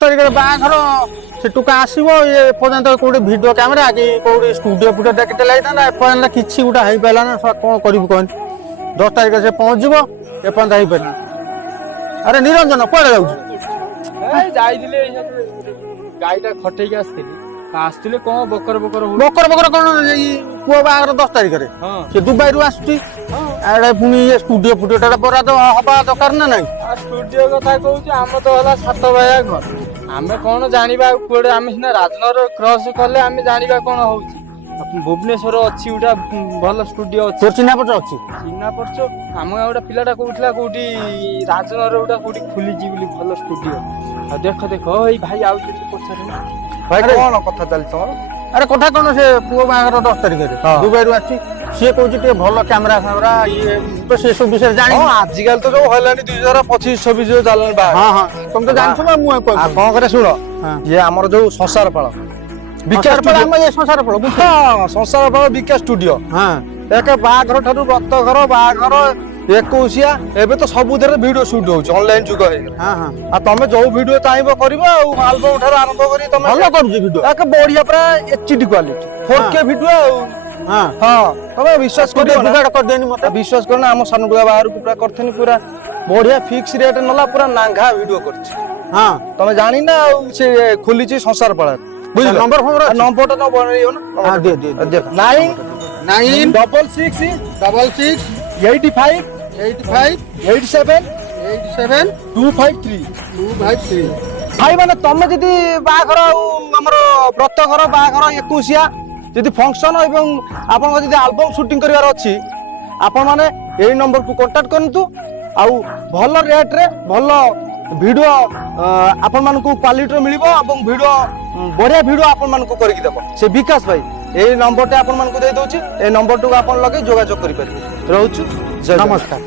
तारीख बाहर से टुका आसो ये पर्यंत कौटे भिड कैमेरा कि कौटे स्टूडियो फुटे देखते लगे एपर्यंत किसी गोटे हो पारा ना कौन करूँ कहन 10 तारीख से पहुँच एपर्यंत हो पारा अरे निरंजन कौन जाइए गाईटा खटेक आसते कौन बकर बकर बकर बकर कौन पुआ बाहर 10 तारीख से दुबई रू आसुची पुणी ये स्टूडियो फुटियो बरा तो हवा दरकार ना ना स्टूडियो कथा कहूँ आम तो है 7 भाया घर आम कौन जाना कौटे आम सीना राजनगर क्रॉस कले आम जाना कौन हो भुवनेश्वर अच्छी गोटा भल स्टूडियो अच्छी चिन्हा परिचय अच्छी चिन्हा परिचय आम गोटे पिलाटा कहूला कौटी राजनगर गोटा कौटी खुली भल स्टूडियो देख देख भाई आउ पचारे भाई कौन कथा चल तुम अरे कथा कौन से पुओ बाहर 10 तारीख दुबई रू आसी सी कौन भल कैमेरा फैमेरा ये तो से सब विषय जानी आजिकल तो जो है 2025-26 चल हाँ हाँ तुम तो जानछ ना मुझे कौन करे शुण ये आमर जो संसार पाल विकास ये संसार फल हाँ संसार पाल विकास स्टूडियो हाँ एक बाघर ठारू व्रत घर बाघर 21 एबे तो सबुधरे वीडियो शूट होउछ ऑनलाइन जुग हे हां हां आ तमे जो वीडियो चाहबो करबो एल्बम ठार आरंभ करी तमे भलो करू वीडियो एक बढ़िया पूरा एचडी क्वालिटी 4K वीडियो हां हां तमे विश्वास करियो जुगाड़ कर देनी मते विश्वास करना हम सानुडुआ बाहर को पूरा करथनी पूरा बढ़िया फिक्स रेट नला पूरा नांगा वीडियो करछि हां तमे जानि ना से खुली छी संसार पळा बुझ नंबर फोन नंबरटा न बनइयो ना हां दे दे देख 966 85 253 भाई माने तमे जदी बाघर हमर व्रत घर बाघर 21 जदी फंक्शन एवं आपन जदी एल्बम शूटिंग करिवार अछि आपन माने एई नंबर को कांटेक्ट करंतु आउ भल रेट रे भल वीडियो आपन मान को क्वालिटी मिलिबो एवं वीडियो बढ़िया वीडियो आपन मान को करि देबो से विकास भाई एई नंबर टे आपन मान को दे दोछि ए नंबर टू आपन लगे जोगाजोग करि परिबे रहउछु नमस्कार।